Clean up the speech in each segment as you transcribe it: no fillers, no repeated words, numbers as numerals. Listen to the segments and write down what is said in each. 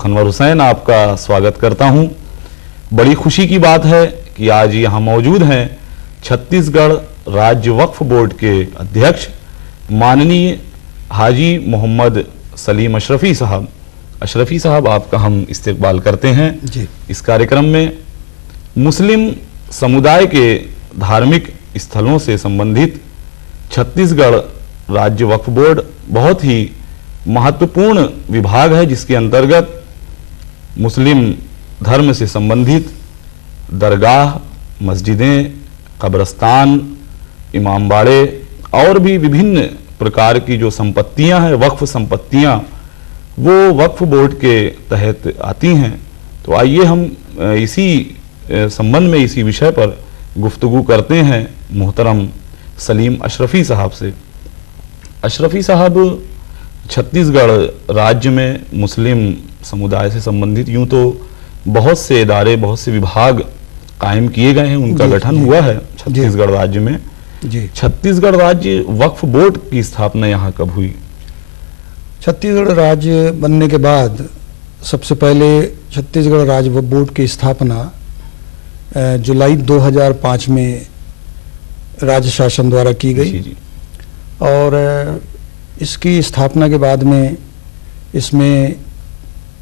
अनवर हुसैन आपका स्वागत करता हूं। बड़ी खुशी की बात है कि आज यहां मौजूद हैं छत्तीसगढ़ राज्य वक्फ बोर्ड के अध्यक्ष माननीय हाजी मोहम्मद सलीम अशरफी साहब। अशरफी साहब, आपका हम इस्तकबाल करते हैं जी। इस कार्यक्रम में। मुस्लिम समुदाय के धार्मिक स्थलों से संबंधित छत्तीसगढ़ राज्य वक्फ बोर्ड बहुत ही महत्वपूर्ण विभाग है, जिसके अंतर्गत मुस्लिम धर्म से संबंधित दरगाह, मस्जिदें, कब्रस्तान, इमामबाड़े और भी विभिन्न प्रकार की जो संपत्तियां हैं, वक्फ संपत्तियां, वो वक्फ बोर्ड के तहत आती हैं। तो आइए हम इसी संबंध में, इसी विषय पर गुफ्तगू करते हैं मोहतरम सलीम अशरफी साहब से। अशरफी साहब, छत्तीसगढ़ राज्य में मुस्लिम समुदाय से संबंधित यूं तो बहुत से इदारे, बहुत से विभाग कायम किए गए हैं, उनका गठन हुआ है छत्तीसगढ़ राज्य में। छत्तीसगढ़ राज्य वक्फ बोर्ड की स्थापना यहाँ कब हुई? छत्तीसगढ़ राज्य बनने के बाद सबसे पहले छत्तीसगढ़ राज्य वक्फ बोर्ड की स्थापना जुलाई 2005 में राज्य शासन द्वारा की गई। जी। और इसकी स्थापना के बाद में इसमें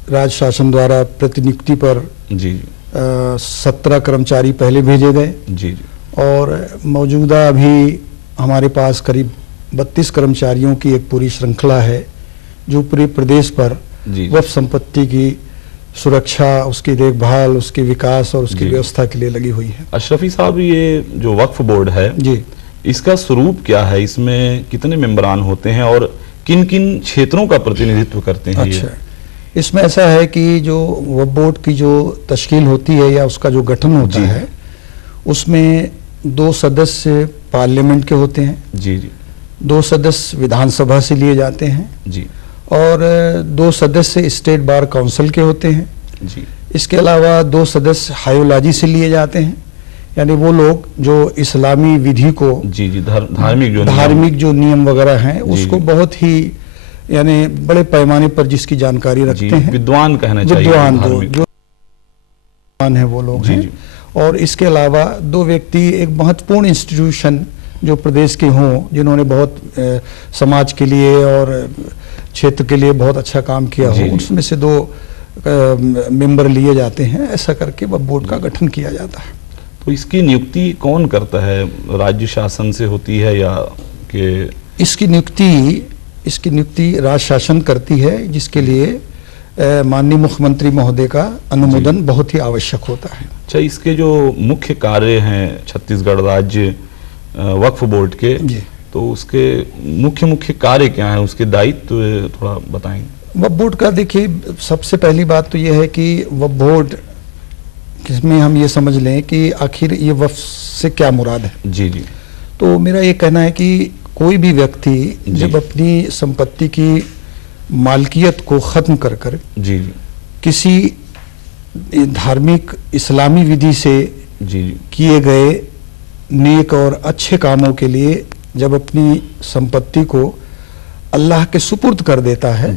राज्य शासन द्वारा प्रतिनियुक्ति पर 17 कर्मचारी पहले भेजे गए। जी। और मौजूदा अभी हमारे पास करीब 32 कर्मचारियों की एक पूरी श्रृंखला है जो पूरे प्रदेश पर वक्फ संपत्ति की सुरक्षा, उसकी देखभाल, उसके विकास और उसकी व्यवस्था के लिए लगी हुई है। अशरफी साहब, ये जो वक्फ बोर्ड है जी, इसका स्वरूप क्या है? इसमें कितने मेंबरान होते हैं और किन किन क्षेत्रों का प्रतिनिधित्व करते हैं? अच्छा, इसमें ऐसा है कि जो वक्फ बोर्ड की जो तश्कील होती है या उसका जो गठन होता है, उसमें 2 सदस्य पार्लियामेंट के होते हैं। जी। 2 सदस्य विधानसभा से लिए जाते हैं जी। और 2 सदस्य स्टेट बार काउंसिल के होते हैं। जी। इसके अलावा 2 सदस्य हायोलॉजी से लिए जाते हैं, यानी वो लोग जो इस्लामी विधि को धार्मिक जो नियम वगैरह हैं उसको बहुत ही यानी बड़े पैमाने पर जिसकी जानकारी रखते हैं, विद्वान कहना चाहिए, विद्वान है वो लोग हैं। और इसके अलावा 2 व्यक्ति एक महत्वपूर्ण इंस्टीट्यूशन जो प्रदेश के हों, जिन्होंने बहुत समाज के लिए और क्षेत्र के लिए बहुत अच्छा काम किया हो, उसमें से 2 मेंबर लिए जाते हैं। ऐसा करके वक्फ बोर्ड का गठन किया जाता है। तो इसकी नियुक्ति कौन करता है? राज्य शासन से होती है या कि इसकी नियुक्ति राज्य शासन करती है, जिसके लिए माननीय मुख्यमंत्री महोदय का अनुमोदन बहुत ही आवश्यक होता है। अच्छा, इसके जो मुख्य कार्य हैं छत्तीसगढ़ राज्य वक्फ बोर्ड के, तो उसके मुख्य कार्य क्या हैं, उसके दायित्व थोड़ा बताएंगे? वक्फ बोर्ड का देखिए, सबसे पहली बात तो यह है कि वक्फ बोर्ड किसमें हम ये समझ लें कि आखिर ये वक्फ से क्या मुराद है। जी। तो मेरा ये कहना है कि कोई भी व्यक्ति जब अपनी संपत्ति की मालकियत को खत्म कर किसी धार्मिक इस्लामी विधि से किए गए नेक और अच्छे कामों के लिए जब अपनी संपत्ति को अल्लाह के सुपुर्द कर देता है,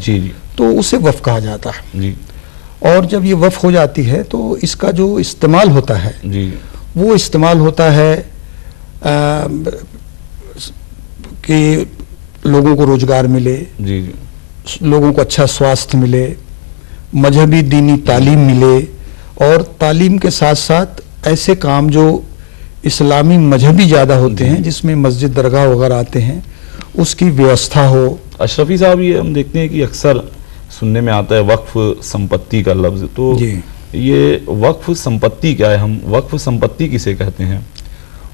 तो उसे वक्फ कहा जाता है। और जब ये वक्फ हो जाती है तो इसका जो इस्तेमाल होता है वो इस्तेमाल होता है कि लोगों को रोजगार मिले, लोगों को अच्छा स्वास्थ्य मिले, मजहबी दीनी तालीम मिले, और तालीम के साथ साथ ऐसे काम जो इस्लामी मजहबी ज़्यादा होते हैं, जिसमें मस्जिद, दरगाह वगैरह आते हैं, उसकी व्यवस्था हो। अशरफी साहब, ये हम देखते हैं कि अक्सर सुनने में आता है वक्फ संपत्ति का लफ्ज, तो ये वक्फ संपत्ति क्या है? हम वक्फ संपत्ति किसे कहते हैं?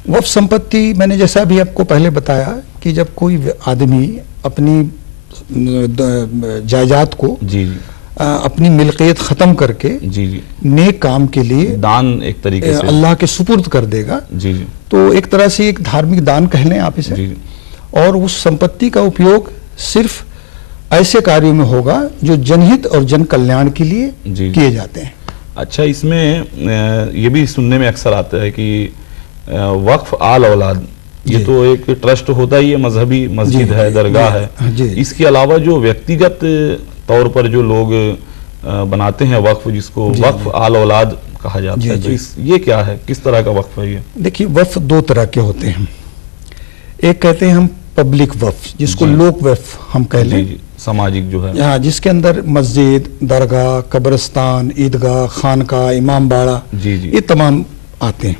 वक्फ संपत्ति मैंने जैसा भी आपको पहले बताया कि जब कोई आदमी अपनी जायदाद को अपनी मिल्कियत खत्म करके नेक काम के लिए दान एक तरीके से अल्लाह के सुपुर्द कर देगा, तो एक तरह से एक धार्मिक दान कह लें आप इसे। और उस संपत्ति का उपयोग सिर्फ ऐसे कार्यों में होगा जो जनहित और जन कल्याण के लिए किए जाते हैं। अच्छा, इसमें ये भी सुनने में अक्सर आता है कि वक्फ आल औलाद, ये तो एक ट्रस्ट होता ही है, मजहबी मस्जिद है, दरगाह है, इसके अलावा जो व्यक्तिगत तौर पर जो लोग बनाते हैं वक्फ, जिसको वक्फ आल औलाद कहा जाता है, तो ये क्या है, किस तरह का वक्फ है ये? देखिए, वक्फ दो तरह के होते हैं। एक कहते हैं हम पब्लिक वक्फ, जिसको लोक वक्फ हम कह लें, सामाजिक जो है, हाँ, जिसके अंदर मस्जिद, दरगाह, कब्रिस्तान, ईदगाह, खानका, इमाम बाड़ा, ये तमाम आते हैं।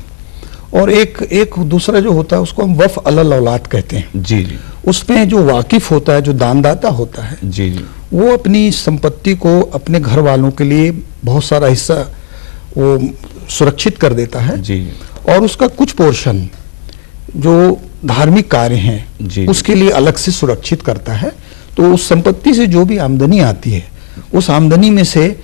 और एक दूसरा जो होता है उसको हम वक्फ अलल औलाद कहते हैं। जी जी। उसमें जो वाकिफ होता है, जो दानदाता होता है, जी जी, वो अपनी संपत्ति को अपने घर वालों के लिए बहुत सारा हिस्सा वो सुरक्षित कर देता है। जी। और उसका कुछ पोर्शन जो धार्मिक कार्य हैं उसके लिए अलग से सुरक्षित करता है। तो उस संपत्ति से जो भी आमदनी आती है, उस आमदनी में से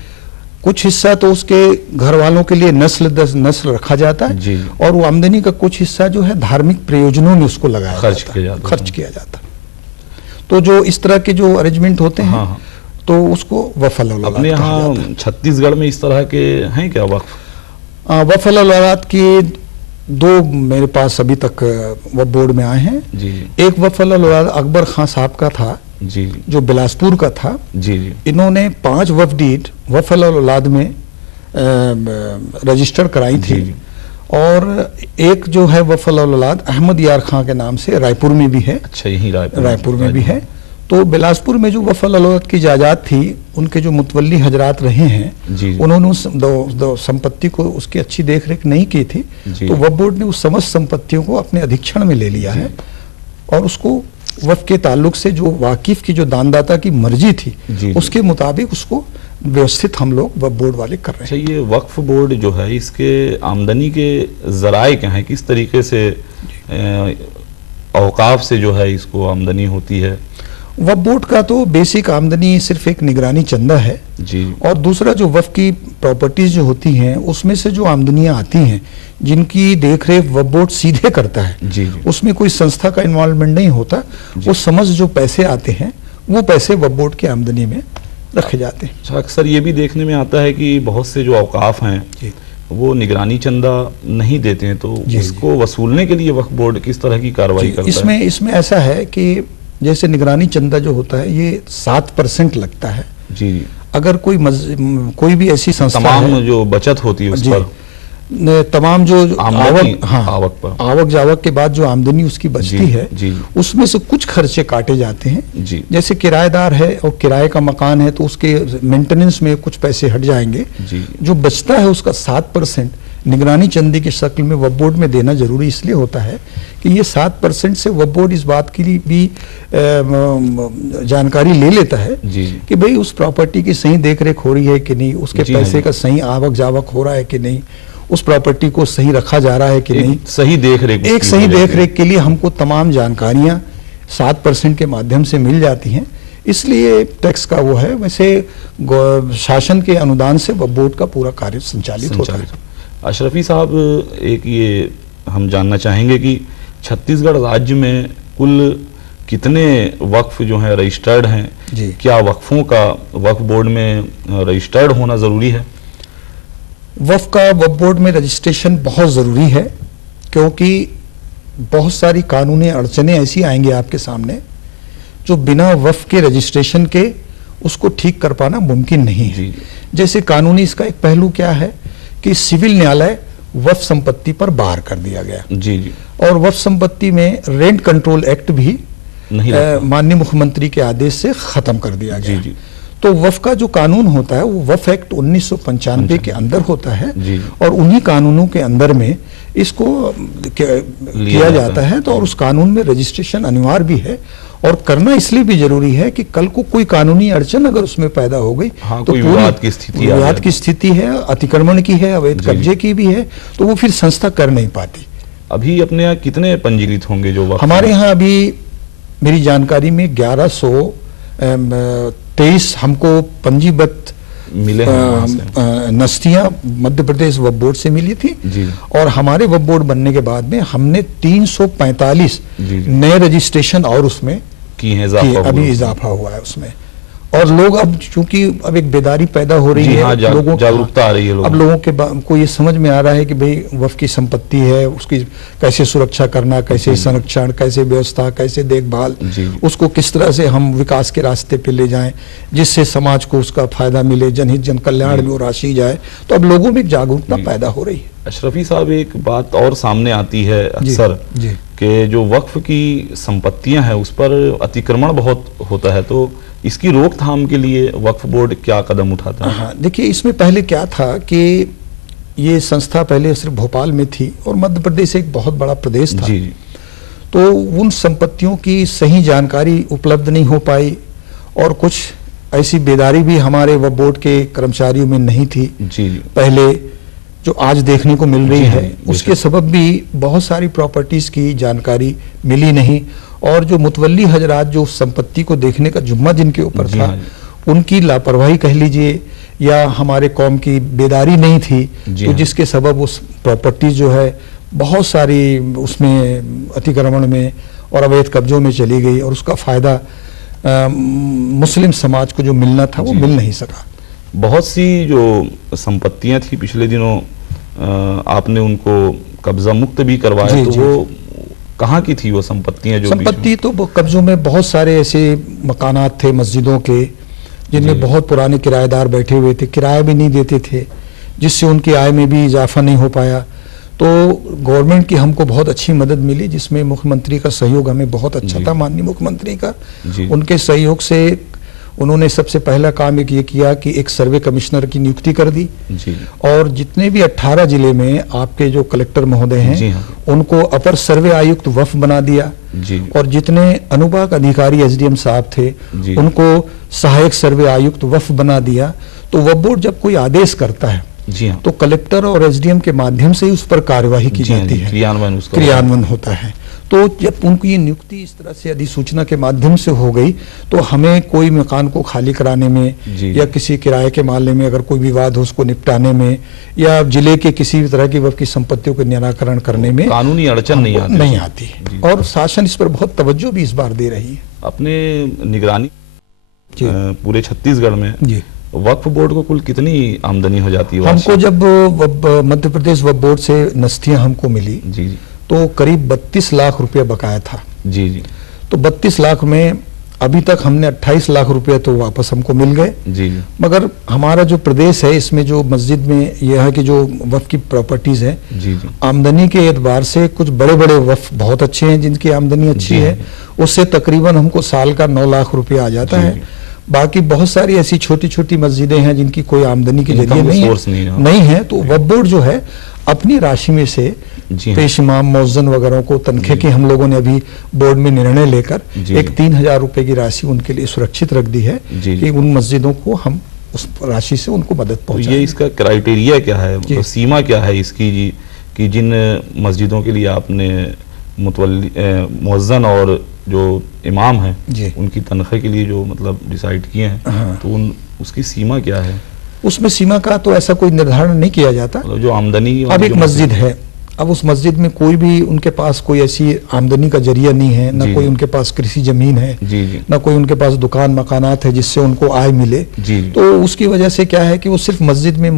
कुछ हिस्सा तो उसके घर वालों के लिए नस्ल दस नस्ल रखा जाता है, और वो आमदनी का कुछ हिस्सा जो है धार्मिक प्रयोजनों में उसको लगाया खर्च किया जाता है। तो जो इस तरह के जो अरेंजमेंट होते हैं, तो उसको वक्फ अलल औलाद अपने यहाँ छत्तीसगढ़ में इस तरह के हैं क्या वक्फ? वक्फ अलल औलाद के दो मेरे पास अभी तक वक्फ बोर्ड में आए हैं। जी। एक वक्फ अलल औलाद अकबर खां साहब का था, जी, जो बिलासपुर का था। जी जी। इन्होंने 5 वक्फ डीड वक्फ अलल औलाद में रजिस्टर कराई थी। और एक जो है वक्फ अलल औलाद अहमद यार खां के नाम से रायपुर में भी है। अच्छा, यही रायपुर में भी है। तो बिलासपुर में जो वक्फ अलल औलाद की जायदाद थी, उनके जो मुतवल्ली हजरात रहे हैं, उन्होंने उस संपत्ति को उसकी अच्छी देख रेख नहीं की थी। तो वक्फ बोर्ड ने उस समस्त संपत्तियों को अपने अधीक्षण में ले लिया है, और उसको वक्फ के ताल्लुक से जो वाकिफ की जो दानदाता की मर्जी थी, उसके मुताबिक उसको व्यवस्थित हम लोग वक्फ बोर्ड वाले कर रहे हैं। ये वक्फ बोर्ड जो है, इसके आमदनी के जराए क्या हैं, किस तरीके से औकाफ से जो है इसको आमदनी होती है? वक्फ बोर्ड का तो बेसिक आमदनी सिर्फ एक निगरानी चंदा है जी। और दूसरा जो वक्फ की प्रॉपर्टीज जो होती हैं, उसमें से जो आमदनियां आती हैं, जिनकी देखरेख वक्फ बोर्ड सीधे करता है, जी। उसमें कोई संस्था का इन्वॉल्वमेंट नहीं होता। वो समझ जो पैसे आते हैं, वो पैसे वक्फ बोर्ड की आमदनी में रखे जाते हैं। अक्सर ये भी देखने में आता है कि बहुत से जो औकाफ हैं वो निगरानी चंदा नहीं देते हैं, तो इसको वसूलने के लिए वक्फ बोर्ड किस तरह की कार्रवाई करता है? इसमें ऐसा है कि जैसे निगरानी चंदा जो होता है, ये 7% लगता है। जी। अगर कोई भी ऐसी संस्था तमाम जो बचत होती है उस पर, तमाम जो आवक जावक के बाद जो आमदनी उसकी बचती है, उसमें से कुछ खर्चे काटे जाते हैं। जैसे किराएदार है और किराए का मकान है, तो उसके मेंटेनेंस में कुछ पैसे हट जाएंगे। जो बचता है उसका 7% निगरानी चंदे की शक्ल में वक्फ बोर्ड में देना जरूरी इसलिए होता है कि ये 7% से वक्फ बोर्ड इस बात की भी जानकारी ले लेता है कि भाई उस प्रॉपर्टी की सही देखरेख हो रही है कि नहीं, उसके पैसे का सही आवक जावक हो रहा है कि नहीं, उस प्रॉपर्टी को सही रखा जा रहा है कि नहीं। सही देखरेख, एक सही देखरेख के लिए हमको तमाम जानकारियां 7% के माध्यम से मिल जाती हैं, इसलिए टैक्स का वो है। वैसे शासन के अनुदान से वक्फ बोर्ड का पूरा कार्य संचालित होता है। अशरफी साहब, एक ये हम जानना चाहेंगे कि छत्तीसगढ़ राज्य में कुल कितने वक्फ जो हैं रजिस्टर्ड हैं? क्या वक्फों का वक्फ बोर्ड में रजिस्टर्ड होना ज़रूरी है? वक्फ का वक्फ बोर्ड में रजिस्ट्रेशन बहुत ज़रूरी है, क्योंकि बहुत सारी कानूनी अड़चनें ऐसी आएंगी आपके सामने जो बिना वक्फ के रजिस्ट्रेशन के उसको ठीक कर पाना मुमकिन नहीं है। जैसे कानूनी इसका एक पहलू क्या है कि सिविल न्यायालय वक्फ संपत्ति पर बार कर दिया गया। जी। और वक्फ संपत्ति में रेंट कंट्रोल एक्ट भी माननीय मुख्यमंत्री के आदेश से खत्म कर दिया गया। जी। तो वक्फ का जो कानून होता है वो वक्फ एक्ट 1995 के अंदर होता है, और उन्हीं कानूनों के अंदर में इसको किया जाता है। तो और उस कानून में रजिस्ट्रेशन अनिवार्य भी है, और करना इसलिए भी जरूरी है कि कल को कोई कानूनी अड़चन अगर उसमें पैदा हो गई, तो पूरी विवाद की स्थिति है, अतिक्रमण की है, अवैध कब्जे की भी है, तो वो फिर संस्था कर नहीं पाती। अभी अपने यहाँ कितने पंजीकृत होंगे जो वक्फ? हमारे यहाँ अभी मेरी जानकारी में 1123 हमको पंजीबद्ध मिले नस्तियां मध्य प्रदेश वक्फ बोर्ड से मिली थी। और हमारे वक्फ बोर्ड बनने के बाद में हमने 345 नए रजिस्ट्रेशन और उसमें की हैं, अभी इजाफा हुआ है उसमें। और लोग अब चूंकि अब एक बेदारी पैदा हो रही है, हाँ, लोगों जागरूकता आ रही है, अब लोगों के को ये समझ में आ रहा है कि भाई वक्फ की संपत्ति है, उसकी कैसे सुरक्षा करना, कैसे संरक्षण, कैसे व्यवस्था, कैसे देखभाल, उसको किस तरह से हम विकास के रास्ते पे ले जाएं जिससे समाज को उसका फायदा मिले, जनहित जन कल्याण में वो राशि जाए। तो अब लोगों में जागरूकता पैदा हो रही है। अशरफी साहब, एक बात और सामने आती है अक्सर कि जो वक्फ की संपत्तियां हैं उस पर अतिक्रमण बहुत होता है, तो इसकी रोकथाम के लिए वक्फ बोर्ड क्या कदम उठाता है? हाँ, देखिए इसमें पहले क्या था कि ये संस्था पहले सिर्फ भोपाल में थी और मध्य प्रदेश एक बहुत बड़ा प्रदेश था। तो उन संपत्तियों की सही जानकारी उपलब्ध नहीं हो पाई और कुछ ऐसी बेदारी भी हमारे वक्फ बोर्ड के कर्मचारियों में नहीं थी पहले, जो आज देखने को मिल रही है। उसके सबब भी बहुत सारी प्रॉपर्टीज की जानकारी मिली नहीं और जो मुतवल्ली हजरात जो संपत्ति को देखने का जुम्मा जिनके ऊपर था, उनकी लापरवाही कह लीजिए या हमारे कौम की बेदारी नहीं थी, तो जिसके सबब उस प्रॉपर्टी जो है बहुत सारी उसमें अतिक्रमण में और अवैध कब्जों में चली गई और उसका फायदा मुस्लिम समाज को जो मिलना था वो मिल नहीं सका। बहुत सी जो संपत्तियां थी पिछले दिनों आपने उनको कब्जा मुक्त भी करवाया, तो वो कहाँ की थी वो संपत्तियां? जो संपत्ति तो कब्जों में बहुत सारे ऐसे मकानात थे मस्जिदों के जिनमें बहुत पुराने किराएदार बैठे हुए थे, किराया भी नहीं देते थे, जिससे उनकी आय में भी इजाफा नहीं हो पाया। तो गवर्नमेंट की हमको बहुत अच्छी मदद मिली, जिसमें मुख्यमंत्री का सहयोग हमें बहुत अच्छा था, माननीय मुख्यमंत्री का। उनके सहयोग से उन्होंने सबसे पहला काम ये किया कि एक सर्वे कमिश्नर की नियुक्ति कर दी और जितने भी 18 जिले में आपके जो कलेक्टर महोदय हैं उनको अपर सर्वे आयुक्त वक्फ बना दिया और जितने अनुभाग अधिकारी एसडीएम साहब थे उनको सहायक सर्वे आयुक्त वक्फ बना दिया। तो वक्फ बोर्ड जब कोई आदेश करता है तो कलेक्टर और एसडीएम के माध्यम से ही उस पर कार्यवाही की जाती है, क्रियान्वयन होता है। तो जब उनकी ये नियुक्ति इस तरह से अधिसूचना के माध्यम से हो गई तो हमें कोई मकान को खाली कराने में या किसी किराए के मामले में अगर कोई विवाद हो उसको निपटाने में या जिले के किसी भी तरह की वक्फ की संपत्तियों के निराकरण करने में कानूनी अड़चन नहीं आती और शासन इस पर बहुत तवज्जो भी इस बार दे रही है। अपने निगरानी पूरे छत्तीसगढ़ में वक्फ बोर्ड को कुल कितनी आमदनी हो जाती है? हमको जब मध्य प्रदेश वक्फ बोर्ड से नस्तियां हमको मिली तो करीब 32 लाख रुपया बकाया था। तो 32 लाख में अभी तक हमने 28 लाख रुपया तो वापस हमको मिल गए। मगर हमारा जो प्रदेश है इसमें जो मस्जिद में यह है कि जो वक्फ की प्रॉपर्टीज है आमदनी के एतबार से कुछ बड़े बड़े वक्फ बहुत अच्छे हैं जिनकी आमदनी अच्छी है, उससे तकरीबन हमको साल का 9 लाख रुपया आ जाता है। बाकी बहुत सारी ऐसी छोटी छोटी मस्जिदें हैं जिनकी कोई आमदनी के जरिए नहीं है। तो वक्फ बोर्ड जो है अपनी राशि में से पेश इमाम मौज़न वगैरह को तनख्वाह की हम लोगों ने अभी बोर्ड में निर्णय लेकर एक 3,000 रुपए की राशि उनके लिए सुरक्षित रख दी है कि उन मस्जिदों को हम उस राशि से उनको मदद पहुंचाएं। ये इसका क्राइटेरिया क्या है, सीमा क्या है इसकी जी, कि जिन मस्जिदों के लिए आपने मुअज्जन और जो इमाम हैं उनकी तनख्वाह के लिए जो मतलब डिसाइड किए हैं, तो उसकी सीमा क्या है? उसमें सीमा का तो ऐसा कोई निर्धारण नहीं किया जाता। जो आमदनी अब एक मस्जिद है, अब उस मस्जिद में कोई भी उनके पास कोई ऐसी आमदनी का जरिया नहीं है, ना कोई उनके पास कृषि जमीन है, ना कोई उनके पास दुकान मकानात है जिससे उनको आय मिले। तो उसकी वजह से क्या है कि वो सिर्फ मस्जिद में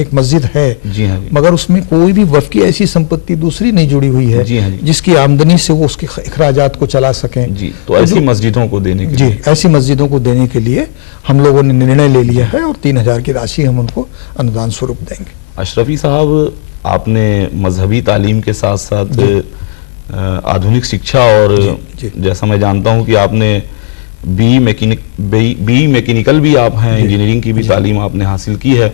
एक मस्जिद है मगर उसमें कोई भी वक्फ की ऐसी संपत्ति दूसरी नहीं जुड़ी हुई है जिसकी आमदनी से वो उसके अखराजात को चला सकें। तो ऐसी मस्जिदों को देने के लिए ऐसी मस्जिदों को देने के लिए हम लोगों ने निर्णय ले लिया है और 3,000 की राशि हम उनको अनुदान स्वरूप देंगे। अशरफी साहब, आपने मजहबी तालीम के साथ साथ आधुनिक शिक्षा और जैसा मैं जानता हूं कि आपने बी मैकेनिकल भी आप हैं, इंजीनियरिंग की भी तालीम आपने हासिल की है।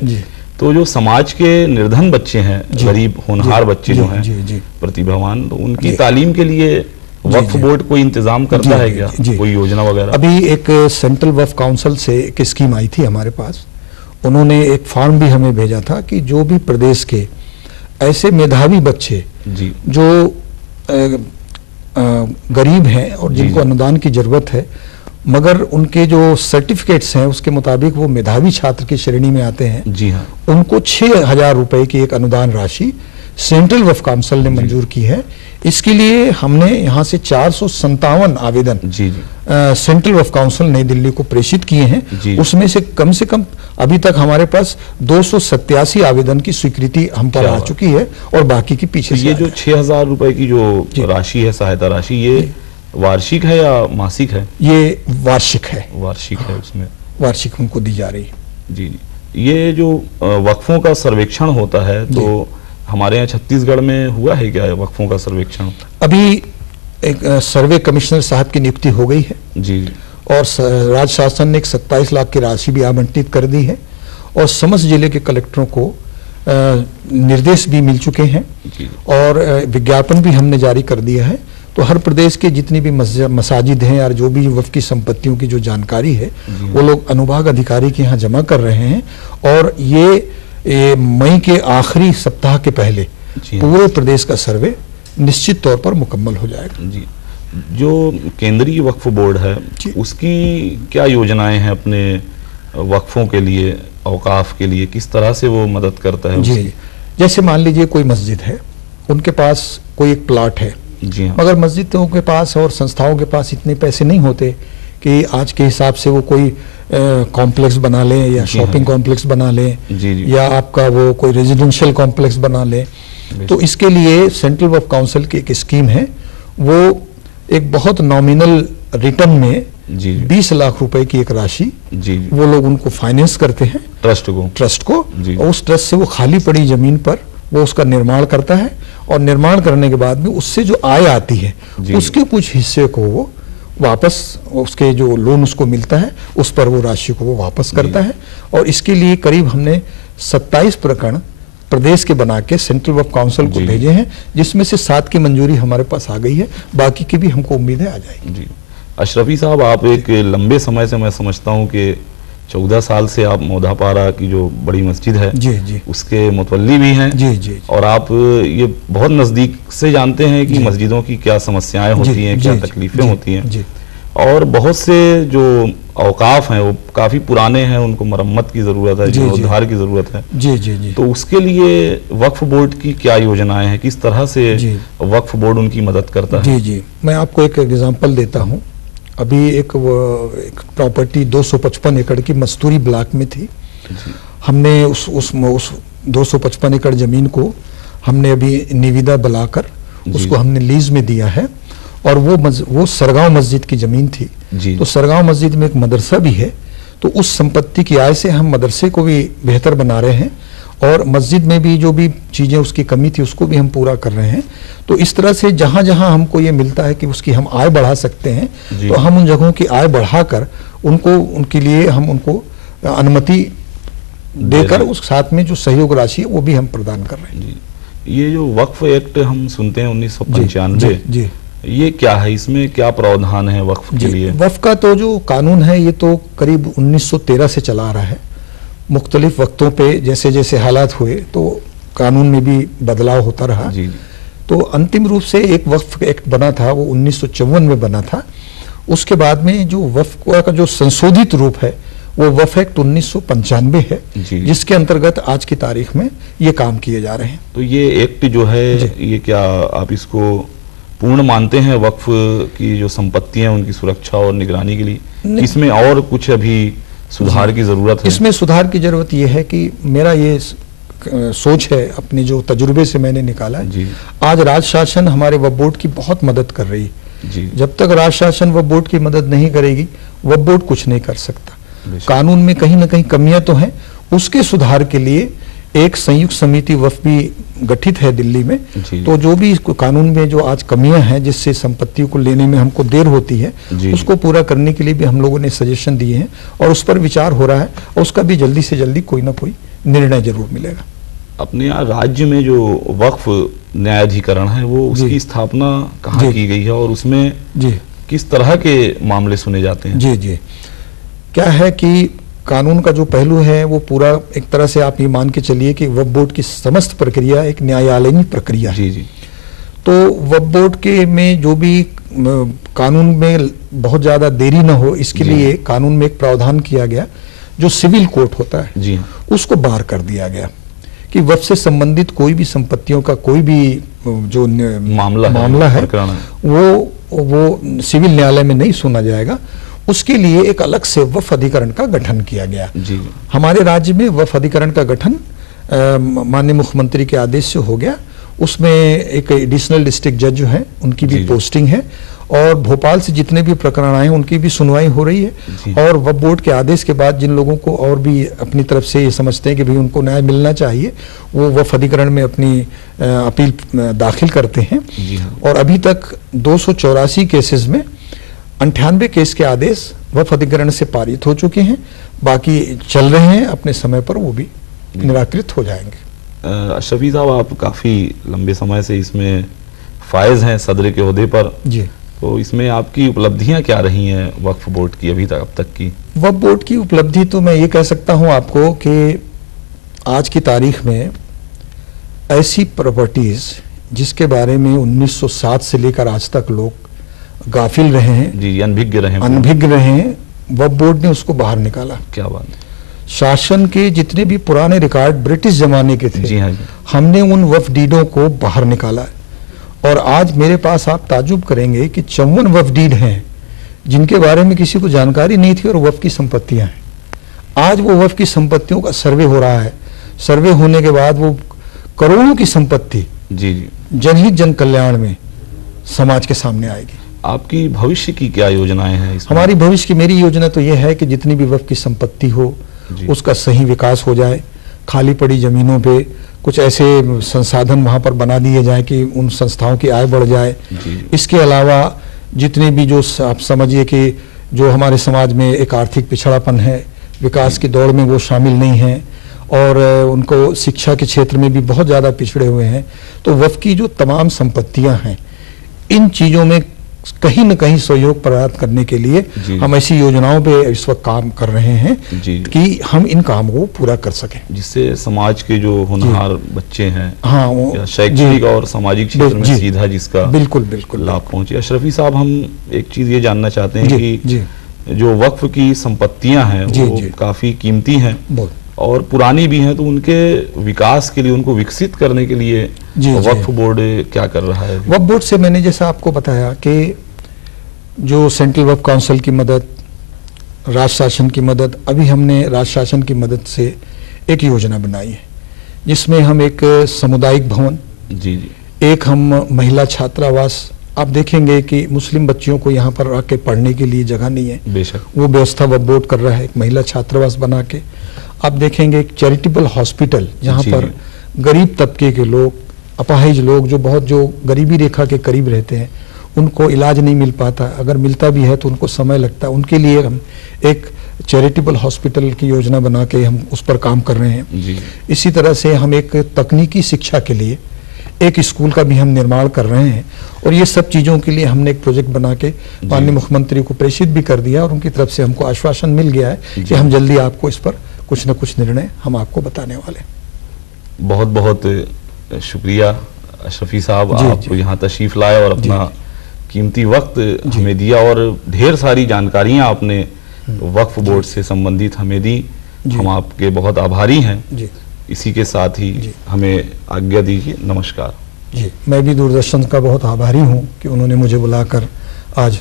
तो जो समाज के निर्धन बच्चे हैं, गरीब होनहार बच्चे जो हैं, प्रतिभावान, तो उनकी तालीम के लिए वक्फ बोर्ड कोई इंतजाम करता है क्या, कोई योजना वगैरह? अभी एक सेंट्रल वक्फ काउंसिल से एक स्कीम आई थी हमारे पास, उन्होंने एक फॉर्म भी हमें भेजा था कि जो भी प्रदेश के ऐसे मेधावी बच्चे जो गरीब हैं और जिनको अनुदान की जरूरत है, मगर उनके जो सर्टिफिकेट्स हैं उसके मुताबिक वो मेधावी छात्र की श्रेणी में आते हैं। जी हाँ। उनको 6,000 रुपए की एक अनुदान राशि सेंट्रल वक्फ काउंसिल ने मंजूर की है। इसके लिए हमने यहाँ से 457 आवेदन सेंट्रल वक्फ काउंसिल नई दिल्ली को प्रेषित किए हैं। उसमें से कम अभी तक हमारे पास 287 आवेदन की स्वीकृति हम पर आ चुकी है और बाकी की पीछे। ये जो 6,000 रुपए की जो राशि है, सहायता राशि, ये वार्षिक है या मासिक है? ये वार्षिक है। वार्षिक है, उसमें वार्षिक उनको दी जा रही है। जी। ये जो वक्फों का सर्वेक्षण होता है, तो हमारे यहाँ छत्तीसगढ़ में हुआ है क्या वक्फों का सर्वेक्षण? अभी एक सर्वे कमिश्नर साहब की नियुक्ति हो गई है जी, और राज्य शासन ने एक 27 लाख की राशि भी आवंटित कर दी है और समस्त जिले के कलेक्टरों को निर्देश भी मिल चुके हैं और विज्ञापन भी हमने जारी कर दिया है। तो हर प्रदेश के जितनी भी मसाजिद हैं और जो भी वक्फ की संपत्तियों की जो जानकारी है वो लोग अनुभाग अधिकारी के यहाँ जमा कर रहे हैं और ये मई के आखिरी सप्ताह के पहले पूरे प्रदेश का सर्वे निश्चित तौर पर मुकम्मल हो जाएगा। जी। जो केंद्रीय वक्फ बोर्ड है उसकी क्या योजनाएं हैं अपने वक्फों के लिए, औकाफ के लिए, किस तरह से वो मदद करता है? जी, जैसे मान लीजिए कोई मस्जिद है, उनके पास कोई एक प्लाट है, जी हाँ, मगर मस्जिदों के पास और संस्थाओं के पास इतने पैसे नहीं होते कि आज के हिसाब से वो कोई कॉम्प्लेक्स बना लें या शॉपिंग कॉम्प्लेक्स बना लें, या आपका वो कोई रेजिडेंशियल कॉम्प्लेक्स बना लें। तो इसके लिए सेंट्रल वक्फ काउंसिल की एक स्कीम है, वो एक बहुत नॉमिनल रिटर्न में 20 लाख रुपए की एक राशि वो लोग उनको फाइनेंस करते हैं, ट्रस्ट को और उस ट्रस्ट से वो खाली पड़ी जमीन पर वो उसका निर्माण करता है और निर्माण करने के बाद में उससे जो आय आती है उसके कुछ हिस्से को वो वापस, उसके जो लोन उसको मिलता है उस पर वो राशि को वो वापस करता है। और इसके लिए करीब हमने 27 प्रकरण प्रदेश के बना के सेंट्रल वक्फ काउंसिल को भेजे हैं, जिसमें से 7 की मंजूरी हमारे पास आ गई है, बाकी की भी हमको उम्मीद है आ जाएगी। जी। अशरफी साहब, आप एक लंबे समय से, मैं समझता हूँ कि 14 साल से आप मोदापारा की जो बड़ी मस्जिद है जी उसके मुतवल्ली भी हैं जी और आप ये बहुत नज़दीक से जानते हैं कि मस्जिदों की क्या समस्याएं होती हैं, क्या तकलीफें होती हैं, और बहुत से जो औकाफ हैं वो काफ़ी पुराने हैं, उनको मरम्मत की ज़रूरत है, जीर्णोद्धार की ज़रूरत है। जी। तो उसके लिए वक्फ बोर्ड की क्या योजनाएं हैं, किस तरह से वक्फ बोर्ड उनकी मदद करता है? जी, मैं आपको एक एग्जाम्पल देता हूँ। अभी एक प्रॉपर्टी 255 एकड़ की मस्तूरी ब्लॉक में थी। हमने उस 255 एकड़ जमीन को हमने अभी निविदा बुलाकर उसको हमने लीज में दिया है और वो सरगांव मस्जिद की जमीन थी। तो सरगांव मस्जिद में एक मदरसा भी है, तो उस संपत्ति की आय से हम मदरसे को भी बेहतर बना रहे हैं और मस्जिद में भी जो भी चीज़ें उसकी कमी थी उसको भी हम पूरा कर रहे हैं। तो इस तरह से जहाँ जहाँ हमको ये मिलता है कि उसकी हम आय बढ़ा सकते हैं तो हम उन जगहों की आय बढ़ाकर उनके लिए हम उनको अनुमति देकर उस साथ में जो सहयोग राशि है वो भी हम प्रदान कर रहे हैं। ये जो वक्फ एक्ट हम सुनते हैं 1995, ये क्या है, इसमें क्या प्रावधान है वक्फ के लिए? वक्फ का तो जो कानून है ये तो करीब 1913 से चला आ रहा है। मुख्तलिफ वक्तों पे जैसे जैसे हालात हुए तो कानून में भी बदलाव होता रहा। तो अंतिम रूप से एक वक्फ एक्ट बना था, वो 1954 में बना था। उसके बाद में जो वक्फ का जो संशोधित रूप है वो वक्फ एक्ट 1995 है, जिसके अंतर्गत आज की तारीख में ये काम किए जा रहे हैं। तो ये एक्ट जो है ये क्या आप इसको पूर्ण मानते हैं वक्फ की जो संपत्तियां उनकी सुरक्षा और निगरानी के लिए? इसमें और कुछ अभी सुधार की जरूरत है? इसमें सुधार की जरूरत यह है कि मेरा ये सोच है, अपने जो तजुर्बे से मैंने निकाला है। आज राज्य शासन हमारे वक्फ बोर्ड की बहुत मदद कर रही है। जब तक राज्य शासन वक्फ बोर्ड की मदद नहीं करेगी वक्फ बोर्ड कुछ नहीं कर सकता। कानून में कहीं ना कहीं कमियां तो हैं, उसके सुधार के लिए एक संयुक्त समिति वक्फ भी गठित है दिल्ली में। तो जो भी कानून में जो आज कमियां हैं जिससे संपत्तियों को लेने में हमको देर होती है उसको पूरा करने के लिए भी हम लोगों ने सजेशन दिए हैं और उस पर विचार हो रहा है और उसका भी जल्दी से जल्दी कोई ना कोई निर्णय जरूर मिलेगा। अपने यहाँ राज्य में जो वक्फ न्यायाधिकरण है वो उसकी स्थापना कहाँ की गई है और उसमें किस तरह के मामले सुने जाते हैं? जी, क्या है कि कानून का जो पहलू है वो पूरा एक तरह से आप ये मान के चलिए कि वक्फ बोर्ड की समस्त प्रक्रिया एक न्यायालयीन प्रक्रिया है। जी। तो वक्फ बोर्ड के में जो भी कानून में बहुत ज़्यादा देरी न हो इसके लिए कानून में एक प्रावधान किया गया, जो सिविल कोर्ट होता है जी, उसको बाहर कर दिया गया कि वक्फ से संबंधित कोई भी संपत्तियों का कोई भी जो मामला है वो सिविल न्यायालय में नहीं सुना जाएगा। उसके लिए एक अलग से वक्फ अधिकरण का गठन किया गया। जी। हमारे राज्य में वक्फ अधिकरण का गठन माननीय मुख्यमंत्री के आदेश से हो गया। उसमें एक एडिशनल डिस्ट्रिक्ट जज जो है उनकी भी पोस्टिंग है, और भोपाल से जितने भी प्रकरण आए उनकी भी सुनवाई हो रही है। और वक्फ बोर्ड के आदेश के बाद जिन लोगों को और भी अपनी तरफ से ये समझते हैं कि भाई उनको न्याय मिलना चाहिए, वो वक्फ अधिकरण में अपनी अपील दाखिल करते हैं। और अभी तक 284 केसेस में 98 केस के आदेश वक्फ अधिकरण से पारित हो चुके हैं, बाकी चल रहे हैं, अपने समय पर वो भी निराकृत हो जाएंगे। अशरफी साहब, आप काफ़ी लंबे समय से इसमें फायज हैं सदर के ओहदे पर जी, तो इसमें आपकी उपलब्धियां क्या रही हैं वक्फ बोर्ड की अभी तक अब तक की? वक्फ बोर्ड की उपलब्धि तो मैं ये कह सकता हूं आपको कि आज की तारीख में ऐसी प्रॉपर्टीज जिसके बारे में 1907 से लेकर आज तक लोग गाफिल रहे हैं, जी, अनभिज्ञ रहे हैं, वक्फ बोर्ड ने उसको बाहर निकाला। क्या बात है। शासन के जितने भी पुराने रिकॉर्ड ब्रिटिश जमाने के थे, जी हाँ जी, हमने उन वक्फ डीडों को बाहर निकाला। और आज मेरे पास आप ताजुब करेंगे कि 54 वक्फ डीड हैं जिनके बारे में किसी को जानकारी नहीं थी और वक्फ की संपत्तियां हैं। आज वो वक्फ की संपत्तियों का सर्वे हो रहा है। सर्वे होने के बाद वो करोड़ों की संपत्ति जी जी जनहित जन कल्याण में समाज के सामने आएगी। आपकी भविष्य की क्या योजनाएं हैं इसमें? हमारी भविष्य की मेरी योजना तो यह है कि जितनी भी वक्फ की संपत्ति हो उसका सही विकास हो जाए। खाली पड़ी जमीनों पे कुछ ऐसे संसाधन वहां पर बना दिए जाए कि उन संस्थाओं की आय बढ़ जाए। इसके अलावा जितने भी जो आप समझिए कि जो हमारे समाज में एक आर्थिक पिछड़ापन है, विकास की दौड़ में वो शामिल नहीं है और उनको शिक्षा के क्षेत्र में भी बहुत ज़्यादा पिछड़े हुए हैं, तो वक्फ की जो तमाम संपत्तियां हैं इन चीज़ों में कहीं न कहीं सहयोग प्राप्त करने के लिए हम ऐसी योजनाओं पे इस वक्त काम कर रहे हैं कि हम इन कामों को पूरा कर सकें, जिससे समाज के जो होनहार बच्चे हैं, हाँ, वो शैक्षणिक और सामाजिक क्षेत्र में सीधा जिसका बिल्कुल लाभ पहुंचे। अशरफी साहब, हम एक चीज ये जानना चाहते हैं कि जो वक्फ की संपत्तियां हैं वो काफी कीमती हैं और पुरानी भी हैं, तो उनके विकास के लिए, उनको विकसित करने के लिए वक्फ बोर्ड क्या कर रहा है? वक्फ बोर्ड से मैंने जैसा आपको बताया कि जो सेंट्रल वक्फ काउंसिल की मदद, राज्य शासन की मदद, अभी हमने राज्य शासन की मदद से एक योजना बनाई है जिसमें हम एक सामुदायिक भवन, एक हम महिला छात्रावास, आप देखेंगे कि मुस्लिम बच्चियों को यहाँ पर आके पढ़ने के लिए जगह नहीं है, बेशक वो व्यवस्था वक्फ बोर्ड कर रहा है, एक महिला छात्रावास बना के। आप देखेंगे एक चैरिटेबल हॉस्पिटल जहाँ पर गरीब तबके के लोग, अपाहिज लोग जो गरीबी रेखा के करीब रहते हैं, उनको इलाज नहीं मिल पाता, अगर मिलता भी है तो उनको समय लगता है, उनके लिए हम एक चैरिटेबल हॉस्पिटल की योजना बना के हम उस पर काम कर रहे हैं। इसी तरह से हम एक तकनीकी शिक्षा के लिए एक स्कूल का भी हम निर्माण कर रहे हैं और ये सब चीज़ों के लिए हमने एक प्रोजेक्ट बना के माननीय मुख्यमंत्री को प्रेषित भी कर दिया और उनकी तरफ से हमको आश्वासन मिल गया है कि हम जल्दी आपको इस पर कुछ न कुछ निर्णय हम आपको बताने वाले। बहुत बहुत शुक्रिया अशरफी साहब, आप यहाँ तशरीफ लाए और अपना कीमती वक्त हमें दिया और ढेर सारी जानकारियाँ आपने वक्फ बोर्ड से संबंधित हमें दी। हम आपके बहुत आभारी हैं। इसी के साथ ही हमें आज्ञा दीजिए। नमस्कार। जी, मैं भी दूरदर्शन का बहुत आभारी हूँ कि उन्होंने मुझे बुलाकर आज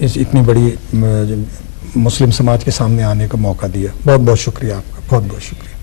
इस इतनी बड़ी मुस्लिम समाज के सामने आने का मौका दिया। बहुत बहुत शुक्रिया आपका, बहुत बहुत शुक्रिया।